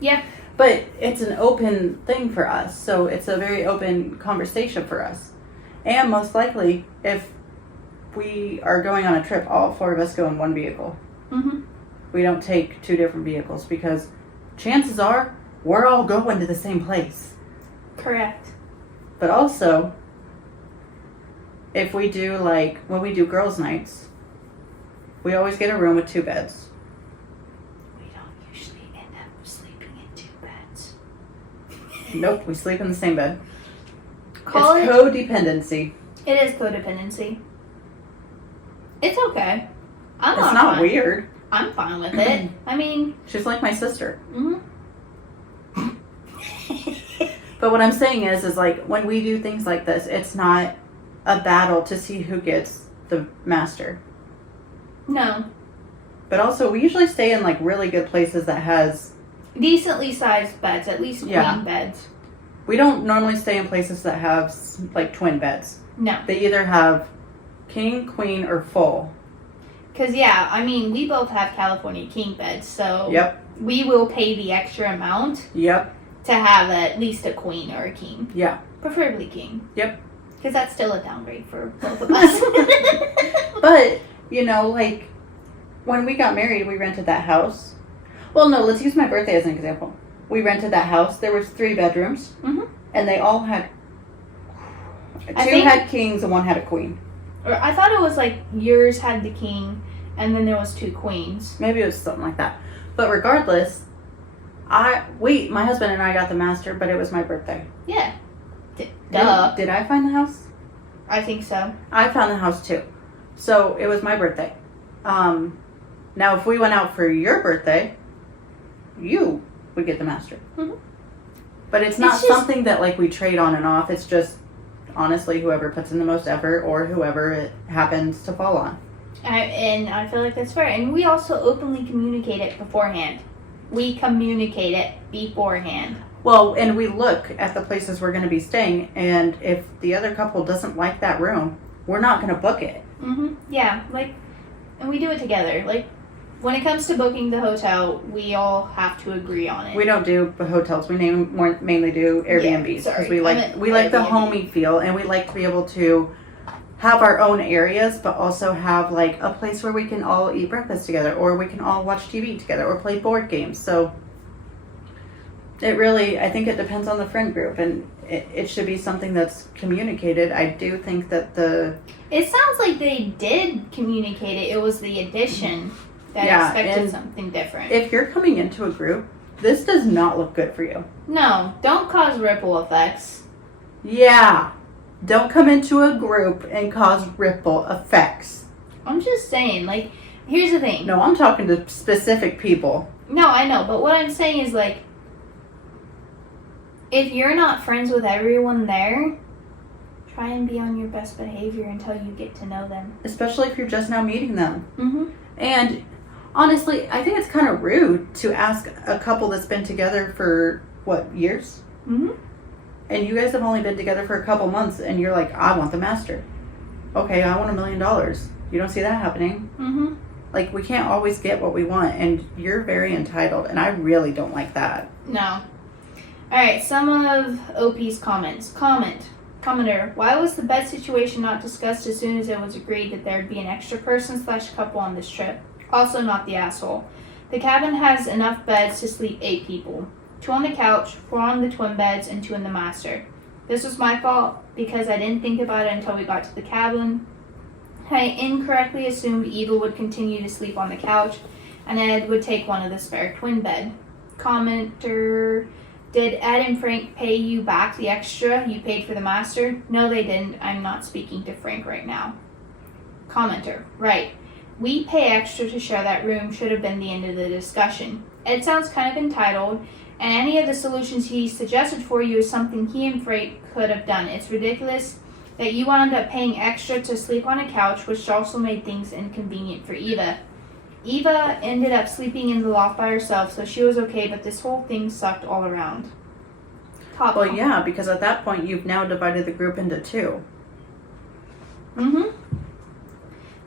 Yeah. But it's an open thing for us, so it's a very open conversation for us. And most likely, if we are going on a trip, all 4 of us go in one vehicle. Mm-hmm. We don't take 2 different vehicles because chances are we're all going to the same place. Correct. But also, if we do like, when we do girls' nights, we always get a room with 2 beds. We don't usually end up sleeping in 2 beds. Nope, we sleep in the same bed. It's College, codependency. it is codependency. It's okay. I'm It's not fine. weird. I'm fine with it. I mean, She's like my sister. mm-hmm. But what I'm saying is like when we do things like this, it's not a battle to see who gets the master. No. But also, we usually stay in like really good places that has. Decently sized beds, at least queen beds. We don't normally stay in places that have like twin beds. No. They either have king, queen, or full. Because, yeah, I mean, we both have California king beds, so Yep. we will pay the extra amount Yep. to have at least a queen or a king. Yeah. Preferably king. Yep. Because that's still a downgrade for both of us. But, you know, like, when we got married, we rented that house. Well, no, let's use my birthday as an example. we rented that house. There was 3 bedrooms, and they all had 2 had kings and 1 had a queen. Or I thought it was like yours had the king, and then there was 2 queens. Maybe it was something like that. But regardless, my husband and I got the master, but it was my birthday. Yeah. Duh. Did I find the house? I think so. I found the house too. So it was my birthday. Now if we went out for your birthday, you would get the master. But it's not something that like we trade on and off. It's just honestly whoever puts in the most effort or whoever it happens to fall on. And I feel like that's fair. And we also openly communicate it beforehand. We communicate it beforehand. Well, and we look at the places we're going to be staying, and if the other couple doesn't like that room, we're not going to book it. Yeah, like, and we do it together. Like, when it comes to booking the hotel, we all have to agree on it. We don't do hotels. We mainly do Airbnbs because we like the homey feel, and we like to be able to have our own areas, but also have like a place where we can all eat breakfast together, or we can all watch TV together, or play board games. So it really, I think it depends on the friend group, and it should be something that's communicated. I do think that it sounds like they did communicate it. It was the addition that expected something different. If you're coming into a group, this does not look good for you. No, don't cause ripple effects. Yeah. Don't come into a group and cause ripple effects. I'm just saying, like, here's the thing. No, I'm talking to specific people. No, I know, but what I'm saying is, like, if you're not friends with everyone there, try and be on your best behavior until you get to know them. Especially if you're just now meeting them. And honestly, I think it's kind of rude to ask a couple that's been together for, years? And you guys have only been together for a couple months, and you're like, I want the master. Okay, I want $1 million. You don't see that happening. Like, we can't always get what we want, and you're very entitled, and I really don't like that. No. Alright, some of OP's comments. Commenter, why was the bed situation not discussed as soon as it was agreed that there'd be an extra person/couple on this trip? Also not the asshole. The cabin has enough beds to sleep 8 people. 2 on the couch, 4 on the twin beds, and 2 in the master. This was my fault because I didn't think about it until we got to the cabin. I incorrectly assumed Eva would continue to sleep on the couch and Ed would take one of the spare twin bed. Commenter, did Ed and Frank pay you back the extra you paid for the master? No, they didn't. I'm not speaking to Frank right now. Commenter, right. We pay extra to share that room should have been the end of the discussion. Ed sounds kind of entitled, and any of the solutions he suggested for you is something he and Frank could have done. It's ridiculous that you wound up paying extra to sleep on a couch, which also made things inconvenient for Eva. Eva ended up sleeping in the loft by herself, so she was okay, but this whole thing sucked all around. Well, yeah, because at that point, you've now divided the group into 2.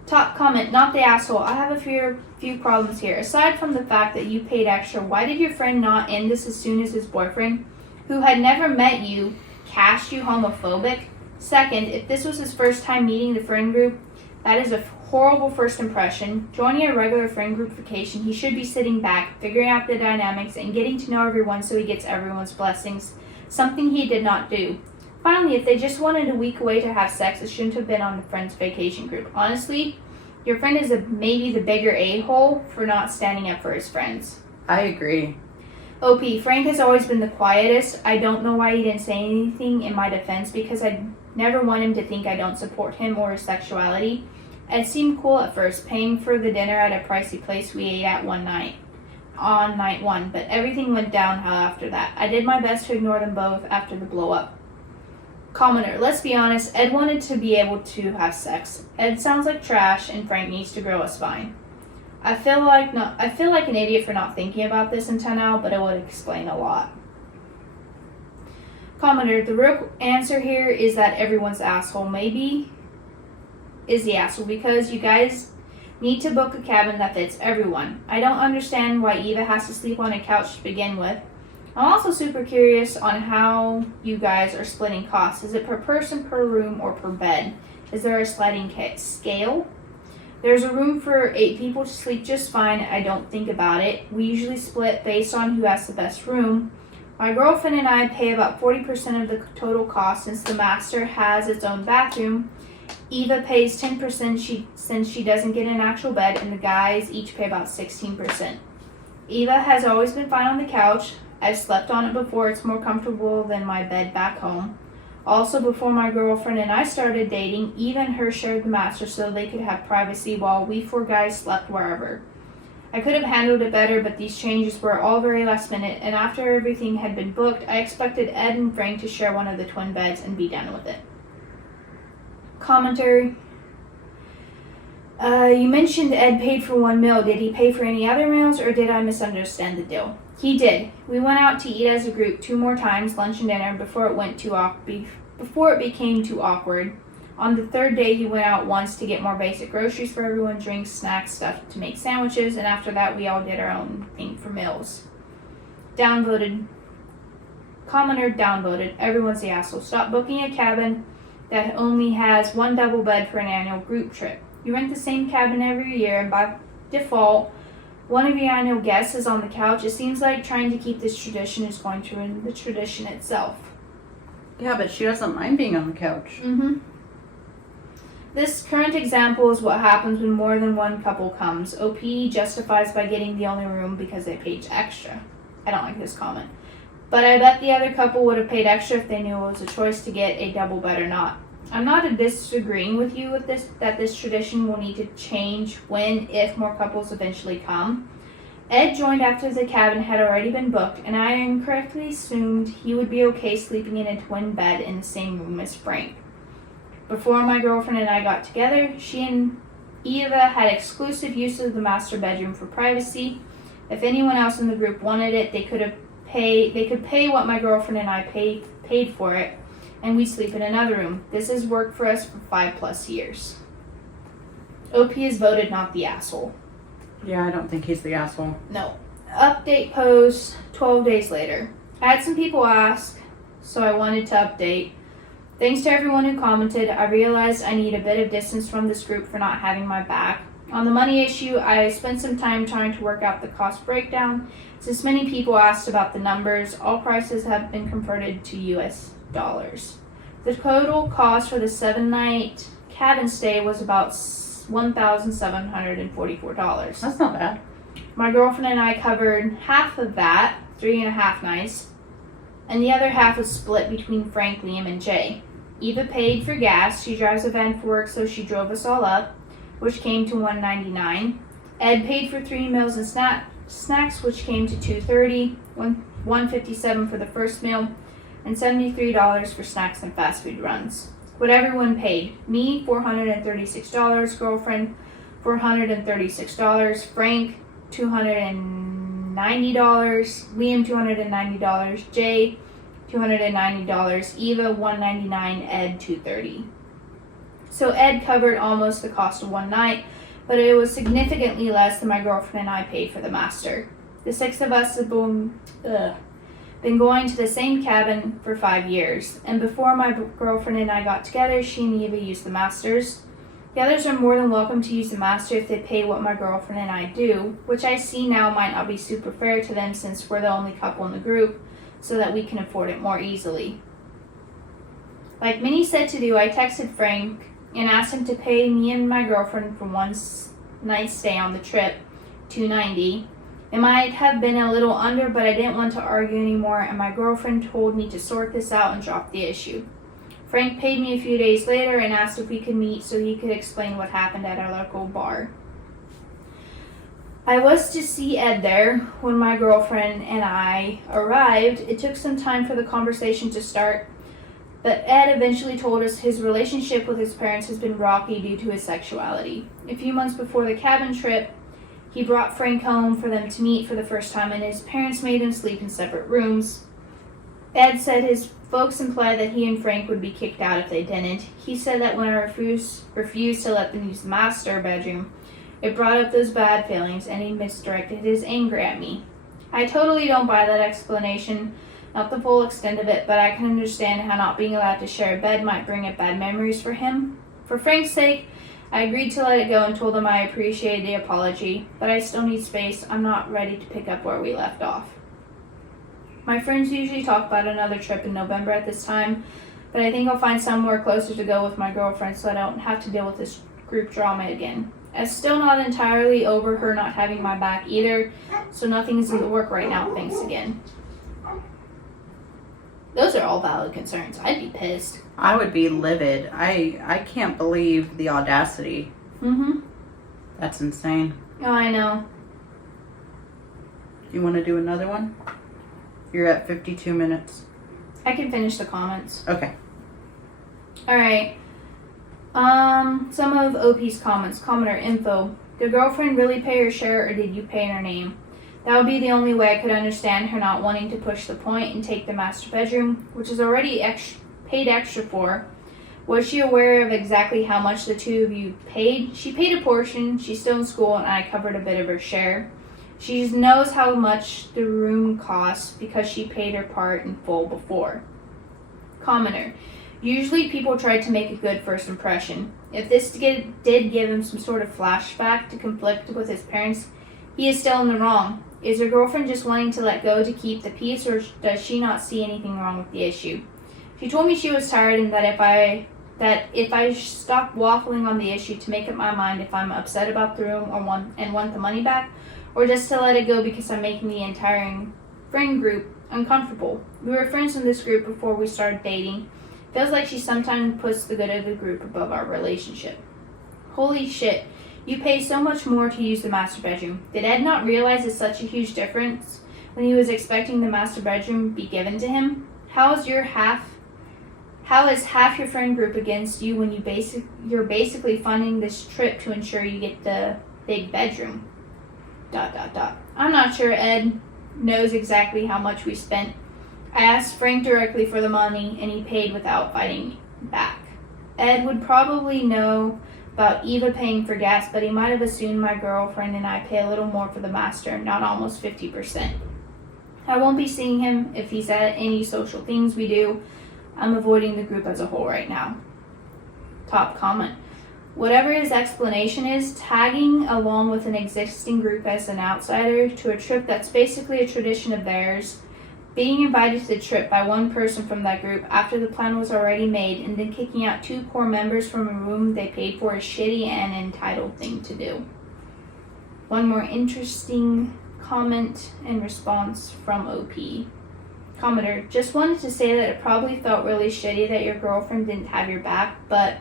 Top comment, not the asshole. I have a few problems here. Aside from the fact that you paid extra, why did your friend not end this as soon as his boyfriend, who had never met you, cast you homophobic? Second, if this was his first time meeting the friend group, that is a horrible first impression. Joining a regular friend group vacation, he should be sitting back, figuring out the dynamics, and getting to know everyone so he gets everyone's blessings, something he did not do. Finally, if they just wanted a week away to have sex, it shouldn't have been on the friend's vacation group. Honestly, your friend is maybe the bigger a-hole for not standing up for his friends. I agree. OP, Frank has always been the quietest. I don't know why he didn't say anything in my defense because I never want him to think I don't support him or his sexuality. It seemed cool at first, paying for the dinner at a pricey place we ate at on night 1, but everything went downhill after that. I did my best to ignore them both after the blow up. Commenter, let's be honest, Ed wanted to be able to have sex. Ed sounds like trash and Frank needs to grow a spine. I feel like an idiot for not thinking about this until now, but it would explain a lot. Commenter, the real answer here is that everyone's asshole. Maybe is the asshole because you guys need to book a cabin that fits everyone. I don't understand why Eva has to sleep on a couch to begin with. I'm also super curious on how you guys are splitting costs. Is it per person, per room, or per bed? Is there a sliding scale? There's a room for 8 people to sleep just fine. I don't think about it. We usually split based on who has the best room. My girlfriend and I pay about 40% of the total cost since the master has its own bathroom. Eva pays 10% since she doesn't get an actual bed, and the guys each pay about 16%. Eva has always been fine on the couch. I've slept on it before. It's more comfortable than my bed back home. Also, before my girlfriend and I started dating, Eva and her shared the master so they could have privacy while we 4 guys slept wherever. I could have handled it better, but these changes were all very last minute, and after everything had been booked, I expected Ed and Frank to share one of the twin beds and be done with it. Commentary. You mentioned Ed paid for 1 meal. Did he pay for any other meals, or did I misunderstand the deal? He did. We went out to eat as a group 2 more times, lunch and dinner, before it became too awkward. On the 3rd day, he went out once to get more basic groceries for everyone, drinks, snacks, stuff to make sandwiches, and after that, we all did our own thing for meals. Downvoted. Commenter downvoted. Everyone's the asshole. Stop booking a cabin that only has 1 double bed for an annual group trip. You rent the same cabin every year, and by default, one of your annual guests is on the couch. It seems like trying to keep this tradition is going to ruin the tradition itself. Yeah, but she doesn't mind being on the couch. This current example is what happens when more than one couple comes. OP justifies by getting the only room because they paid extra. I don't like this comment. But I bet the other couple would have paid extra if they knew it was a choice to get a double bed or not. I'm not disagreeing with you with this, that this tradition will need to change if more couples eventually come. Ed joined after the cabin had already been booked, and I incorrectly assumed he would be okay sleeping in a twin bed in the same room as Frank. Before my girlfriend and I got together, she and Eva had exclusive use of the master bedroom for privacy. If anyone else in the group wanted it, they could pay what my girlfriend and I paid for it, and we'd sleep in another room. This has worked for us for 5+ years. OP is voted not the asshole. Yeah, I don't think he's the asshole. No. Update post 12 days later. I had some people ask, so I wanted to update. Thanks to everyone who commented. I realized I need a bit of distance from this group for not having my back. On the money issue, I spent some time trying to work out the cost breakdown. Since many people asked about the numbers, all prices have been converted to US dollars. The total cost for the 7-night cabin stay was about $1,744. That's not bad. My girlfriend and I covered half of that, 3.5 nights, and the other half was split between Frank, Liam, and Jay. Eva paid for gas. She drives a van for work, so she drove us all up, which came to $199. Ed paid for 3 meals and snacks, which came to $230, $157 for the first meal, and $73 for snacks and fast food runs. What everyone paid: me $436, girlfriend $436, Frank $290, Liam $290, Jay $290, Eva $199, Ed $230. So Ed covered almost the cost of 1 night, but it was significantly less than my girlfriend and I paid for the master. The 6 of us have been going to the same cabin for 5 years, and before my girlfriend and I got together, she and Eva used the masters. The others are more than welcome to use the master if they pay what my girlfriend and I do, which I see now might not be super fair to them since we're the only couple in the group, so that we can afford it more easily. Like Minnie said to do, I texted Frank and asked him to pay me and my girlfriend for 1 night stay on the trip, $290. It might have been a little under, but I didn't want to argue anymore, and my girlfriend told me to sort this out and drop the issue. Frank paid me a few days later and asked if we could meet so he could explain what happened at our local bar. I was to see Ed there when my girlfriend and I arrived. It took some time for the conversation to start, but Ed eventually told us his relationship with his parents has been rocky due to his sexuality. A few months before the cabin trip, he brought Frank home for them to meet for the first time, and his parents made him sleep in separate rooms. Ed said his folks implied that he and Frank would be kicked out if they didn't. He said that when I refused to let them use the master bedroom, it brought up those bad feelings, and he misdirected his anger at me. I totally don't buy that explanation, not the full extent of it, but I can understand how not being allowed to share a bed might bring up bad memories for him. For Frank's sake, I agreed to let it go and told him I appreciated the apology, but I still need space. I'm not ready to pick up where we left off. My friends usually talk about another trip in November at this time, but I think I'll find somewhere closer to go with my girlfriend so I don't have to deal with this group drama again. I'm still not entirely over her not having my back either, so nothing's in the work right now, thanks again. Those are all valid concerns. I'd be pissed. I would be livid. I can't believe the audacity. Mm-hmm. That's insane. Oh, I know. You want to do another one? You're at 52 minutes. I can finish the comments. Okay. Alright. Some of OP's comments. Commenter info. Did girlfriend really pay her share or did you pay in her name? That would be the only way I could understand her not wanting to push the point and take the master bedroom, which is already paid extra for. Was she aware of exactly how much the two of you paid? She paid a portion. She's still in school and I covered a bit of her share. She knows how much the room costs because she paid her part in full before. Commenter. Usually people try to make a good first impression. If this did give him some sort of flashback to conflict with his parents, he is still in the wrong. Is your girlfriend just wanting to let go to keep the peace, or does she not see anything wrong with the issue? She told me she was tired and that if I stop waffling on the issue to make up my mind if I'm upset about the room and want the money back, or just to let it go because I'm making the entire friend group uncomfortable. We were friends in this group before we started dating. Feels like she sometimes puts the good of the group above our relationship. Holy shit. You pay so much more to use the master bedroom. Did Ed not realize it's such a huge difference when he was expecting the master bedroom be given to him? How is half your friend group against you when you're basically funding this trip to ensure you get the big bedroom? ... I'm not sure Ed knows exactly how much we spent. I asked Frank directly for the money and he paid without fighting back. Ed would probably know about Eva paying for gas, but he might have assumed my girlfriend and I pay a little more for the master, not almost 50%. I won't be seeing him if he's at any social things we do. I'm avoiding the group as a whole right now. Top comment. Whatever his explanation is, tagging along with an existing group as an outsider to a trip that's basically a tradition of theirs, being invited to the trip by one person from that group after the plan was already made, and then kicking out 2 core members from a room they paid for is shitty and an entitled thing to do. One more interesting comment and response from OP. Commenter, just wanted to say that it probably felt really shitty that your girlfriend didn't have your back, but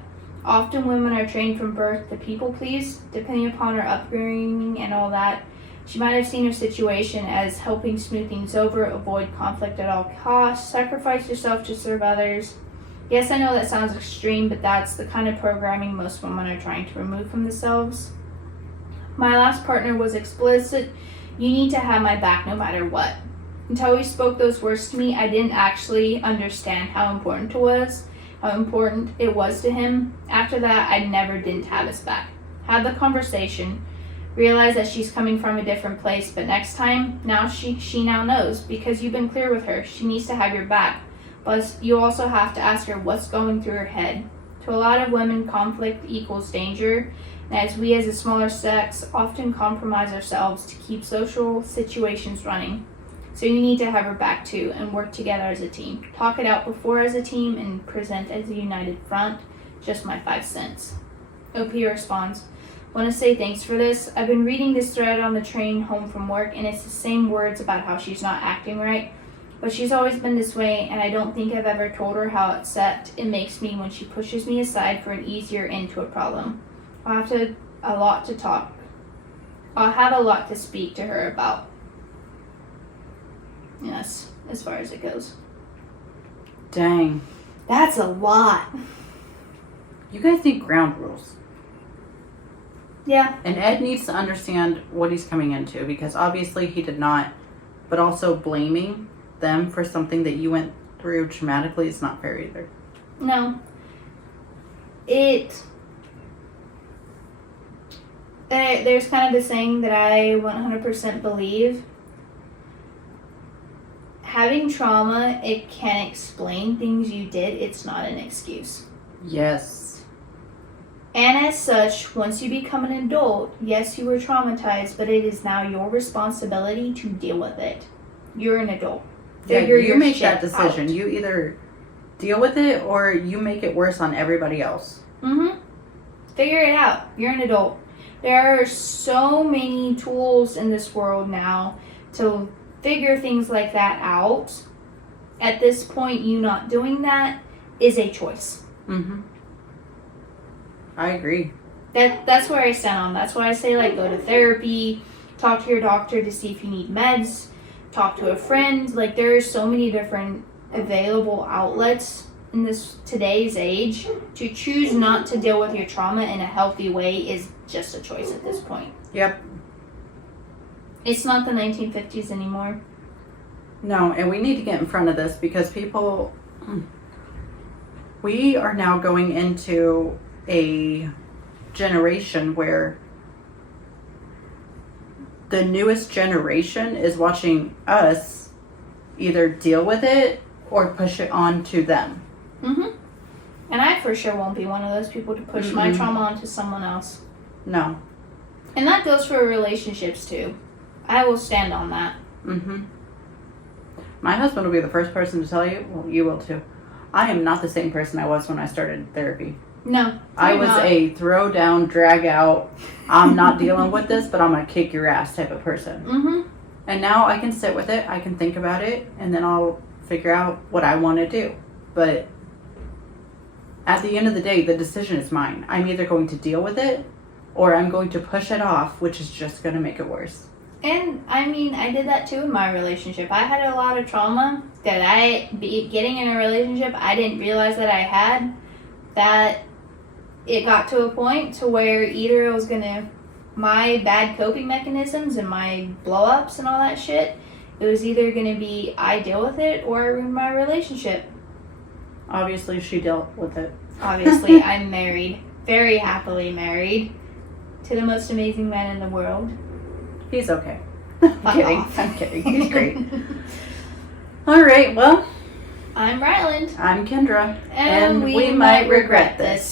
often women are trained from birth to people please, depending upon her upbringing and all that. She might have seen her situation as helping smooth things over, avoid conflict at all costs, sacrifice yourself to serve others. Yes, I know that sounds extreme, but that's the kind of programming most women are trying to remove from themselves. My last partner was explicit. You need to have my back no matter what. Until he spoke those words to me, I didn't actually understand how important it was to him. After that, I never didn't have his back. Had the conversation. Realize that she's coming from a different place, but next time, now she now knows because you've been clear with her. She needs to have your back, but you also have to ask her what's going through her head. To a lot of women, conflict equals danger, and as we as a smaller sex often compromise ourselves to keep social situations running. So you need to have her back too and work together as a team. Talk it out before as a team and present as a united front. Just my 5 cents. OP responds, want to say thanks for this. I've been reading this thread on the train home from work and it's the same words about how she's not acting right. But she's always been this way and I don't think I've ever told her how upset it makes me when she pushes me aside for an easier end to a problem. I'll have a lot to speak to her about. Yes, as far as it goes. Dang. That's a lot. You guys need ground rules. Yeah. And Ed needs to understand what he's coming into because obviously he did not, but also blaming them for something that you went through traumatically is not fair either. No. There's kind of the saying that I 100% believe. Having trauma, it can explain things you did. It's not an excuse. Yes. And as such, once you become an adult, yes, you were traumatized, but it is now your responsibility to deal with it. You're an adult. Yeah, Figure you your make shit that decision. out. You either deal with it or you make it worse on everybody else. Figure it out. You're an adult. There are so many tools in this world now to figure things like that out. At this point, you not doing that is a choice. I agree. That's where I stand on. That's why I say, like, go to therapy, talk to your doctor to see if you need meds, talk to a friend. Like, there are so many different available outlets in this today's age. To choose not to deal with your trauma in a healthy way is just a choice at this point. Yep. It's not the 1950s anymore. No, and we need to get in front of this because people, we are now going into a generation where the newest generation is watching us either deal with it or push it on to them. And I for sure won't be one of those people to push my trauma onto someone else. No. And that goes for relationships too. I will stand on that. My husband will be the first person to tell you, well, you will too. I am not the same person I was when I started therapy. No. I was a throw down, drag out, I'm not dealing with this, but I'm going to kick your ass type of person. And now I can sit with it, I can think about it, and then I'll figure out what I want to do. But at the end of the day, the decision is mine. I'm either going to deal with it or I'm going to push it off, which is just going to make it worse. And I mean, I did that too in my relationship. I had a lot of trauma that getting in a relationship, I didn't realize that I had. That it got to a point to where either it was my bad coping mechanisms and my blow ups and all that shit, it was either gonna be I deal with it or I ruin my relationship. Obviously, she dealt with it. Obviously, I'm married, very happily married, to the most amazing man in the world. He's okay. I'm kidding. He's great. All right, well. I'm Ryland. I'm Kendra. And we might regret this.